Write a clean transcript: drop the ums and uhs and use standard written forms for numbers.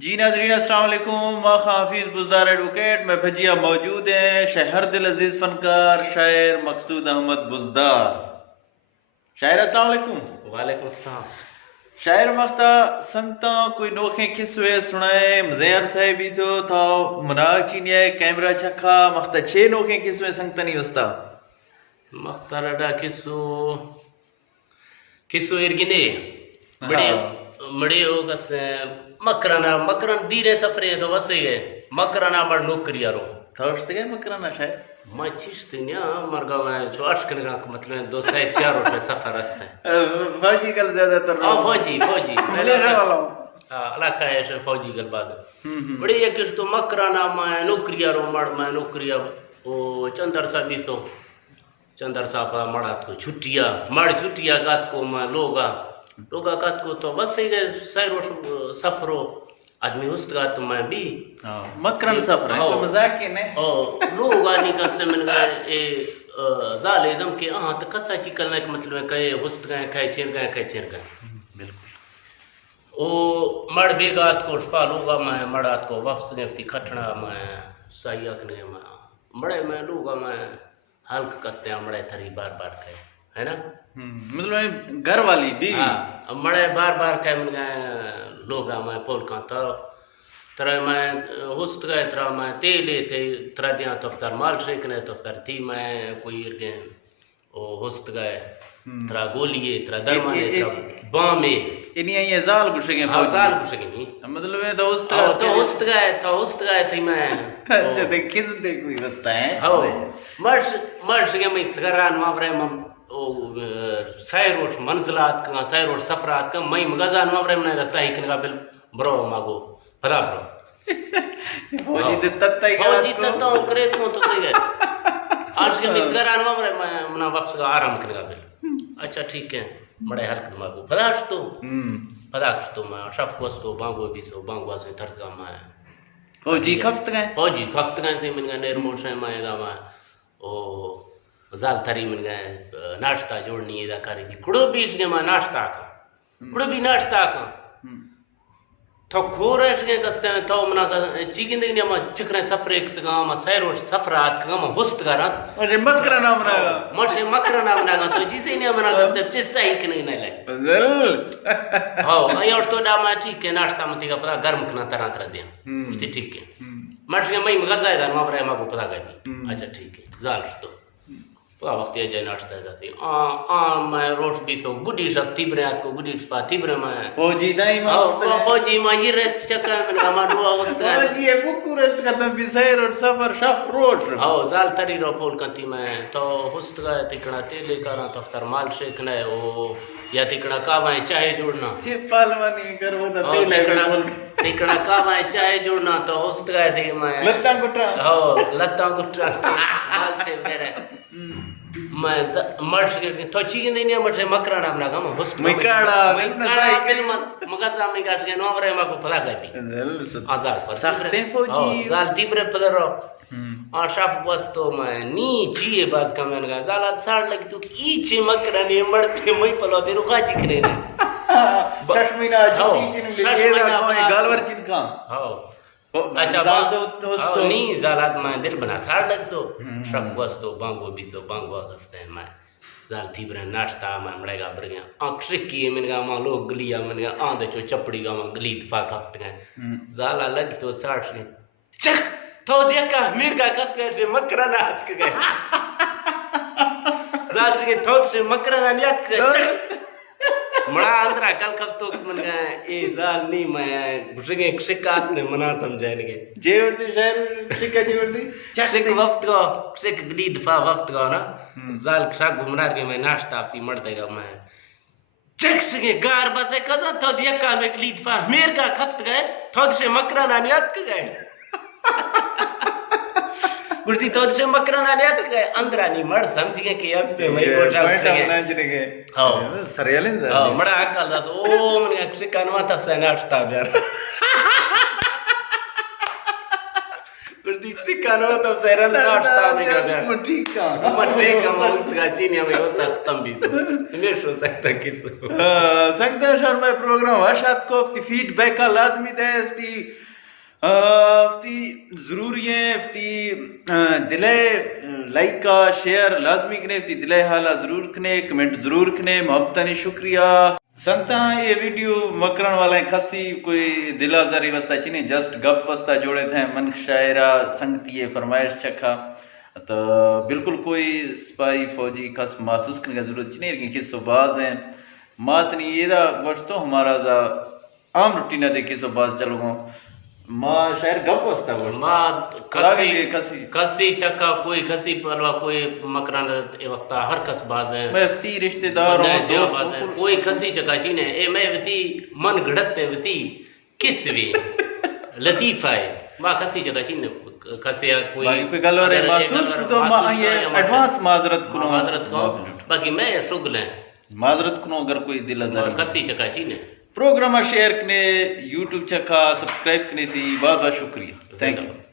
जी नाज़रीन अस्सलाम वालेकुम। मैं हाफिज़ बुज़दार एडवोकेट में भजिया मौजूद हैं शहर दिल अजीज़ फनकार शायर मकसूद अहमद बुज़दार। शायर अस्सलाम वालेकुम। वालेकुम सलाम। शायर मख्ता संता कोई नोखे किस्से सुनाए मज़ेर साहिबी तो था मनाग चीनिया कैमरा चखा मख्ता छे नोखे किस्से संगतनी वस्ता मख्तारडा किसु किसु इरगिने बड़े बड़े हो गस मकरन दीरे सफरे तो वसे गए मकरना बड़ नौकरी यारो थोस्ट गए मकराना शायर मैं चिश्तिया मरगा मैं जो अशकन का मतलब दो से चार रोज सफर रास्ते फौजी कल ज्यादातर हां फौजी मिले वाला इलाका है फौजी गल बाज बड़े ये किस तो मकरना मैं नौकरी यारो मड़ मैं नौकरी ओ चंदर सा भी तो चंदर साहब मड़ात को छुट्टिया मड़ छुट्टिया गात को मैं लोगा गात को तो बस ही गए सैरो सफरो आदमी उस गात मैं भी मकरन सफर है कोई मजाक के नहीं ओ लोग आनी कस्ते में गए ए जालिज्म के तो कसा चिकल ना मतलब कहे हुस्त गए कहे चेर गए बिल्कुल ओ मड़ बेगात को फा लोगा मैं मड़ात को वापस नेफ्ती खटना मैं सही अकने मैं मड़े मैं लोगा मैं हल्क कस्ते मड़े थरी बार कहे है ना मतलब घर वाली भी मड़े बार कहे मन गए लोगा मैं पोल का तरह मैं हुस्त गए तरह मैं तेले थे तरह दिया तफ्तार माल शेकने तफ्तार थी मैं कोई इरगे ओ हुस्त गए तरह गोलिए तरह दरमाने तरह बामे इन्हीं ये जाल गुशेगे नहीं मतलब है तो हुस्त गए थी मैं अच्छा तो किस दे कोई वस्ता है हो मर्श के मैं सगरान मावरे मम ओ सैरोट मंजिलात का सैरोट सफरात का मैं मगजान मावरे में सही कन काबिल ब्रो मागो फदा ब्रो फौजी तत्ता करे को तो सही है आज के मैं सगरान मावरे मैं मना वापस का आराम कन काबिल अच्छा ठीक है बड़े हल्क मागो फदाश तो मैं शफ को बांगो भी सो बांगो से तरका मैं फौजी खफ्त गए से मन गए नेरमोर से माएगा मैं ओ जाल थरी मन गए नाश्ता जोड़नी है करी दी कुड़ो बीच के मैं नाश्ता का तो खोरश के कस्ते तो मना का चिकन दिन मैं चिकरे सफर एक का मैं सैरो सफरात का मैं हुस्त करत मुझे मकराना मना तो जिसे ने मना कस्ते चिस्सा ही नहीं ले हां और तो डा मैं ठीक है नाश्ता मत का पता गर्म करना तरह दे उसती ठीक है मर्श के मैं गजा है मावरे मा को पता गई अच्छा ठीक है जाल तो वक्त ये जाए नाश्ता जाती मैं रोट भी तो गुडी सब तिबरात को गुडी स्पा तिबरे में फौजी नहीं फौजी में ये रेस्ट चक्कर में का माडुआ उसका फौजी है बुकु रेस्ट करता भी सही रोड सफर शफ रोड हां जाल तरी रो पोल कंती में तो हुस्त गए तिकड़ा तेले करा तफ्तर माल शेखने ओ या तिकड़ा कावाए चाहे जोड़ना चे पालवानी करवो तो तेले तिकड़ा कावाए चाहे जोड़ना तो हुस्त गए थे मैं लत्ता गुटरा माल से मेरे मैं मर्श के तो चिकन देने मटे मकराना बना गम हुस्त मिकाड़ा बिल मगसा में काट के नोवरे मा को फला गई आजार पर सख्ते फौजी जाल तिबरे पदरो शफ बस तो मैं नी जिए बाज का मैंने कहा जाला साड़ लगी तो ई चे मकराने मरते मैं पलो पे रुका चिकने ने शशमीना जुटी चिन बेला कोई गालवर चिन का हां अच्छा तो नी जालात मैं दिल बना साड़ लग तो शफ बस तो बांगो भी तो बांगो गस्ते मैं जाल तिबरे नाश्ता मैं मड़ेगा बरगा अक्ष की मैंने कहा मां लोग गलिया मैंने कहा आंदे चो चपड़ी का मां गली दफा खफ्त गए जाला लग तो साड़ के चक तो देखा मीर का कत के मकराना हाथ के गए जाल के थोत से मकराना नियत के चक मड़ा अंदरा कल कब तो मन गए ए जाल नी मैं घुसगे शिकास ने मना समझाने के जेवरती शहर शिका जेवरती शिक वक्त को शिक गली दफा वक्त को ना जाल खा घुमरार के मैं नाश्ता आपती मर देगा मैं चक से गार बते कजा तो दिया का में गली दफा मेर का खफ्त गए थोत से मकराना नियत के गए गुर्ती तो से मकराना नियत के अंदरा नी मड़ समझ गए कि हंसते मैं बोटा के हां सरेले हां मड़ा अकल तो ओ मन के कानवा तक से नाश्ता यार Ti ficano to seran rasta mi gaga. Matrika ma ustga chini ame osa khtam bi. Nesh ho sakta kisu. सकता शर्मा प्रोग्राम वाशात को अफ्ती फीडबैक का लाजमी है अफ्ती जरूरी है अफ्ती दिले लाइक का शेयर लाजमी कने अफ्ती दिले हाला जरूर कने कमेंट जरूर कने मोहब्बतनी शुक्रिया संगता ये वीडियो मकरन वाले खसी कोई दिला जरी वस्ता चिनी जस्ट गप वस्ता जोड़े थे मन शायरा संगती ये फरमाइश चखा तो बिल्कुल कोई सिपाही फौजी खस महसूस करने की जरूरत नहीं लेकिन किस बाज हैं मातनी ये दा गोश्तो हमारा जा आम रूटीन दे किस बाज चलो मां शायर गप वस्ता गोश्त मां कसी चक्का कोई कसी परवा कोई मकरान ए वक्ता हर कस बाज है मैं अफ्ती रिश्तेदार और दोस्त कोई कसी चक्का चीने ए मैं वती मन गड़ते वती किस वे लतीफा है मां कसी चक्का चीने कसे कोई गल और महसूस तो मां ये एडवांस माजरत को बाकी मैं शुगल है माजरत को अगर कोई दिल आजारी कसी चक्का चीने प्रोग्राम शेयर कने यूट्यूब चखा सब्सक्राइब कने थी बहुत बहुत शुक्रिया थैंक यू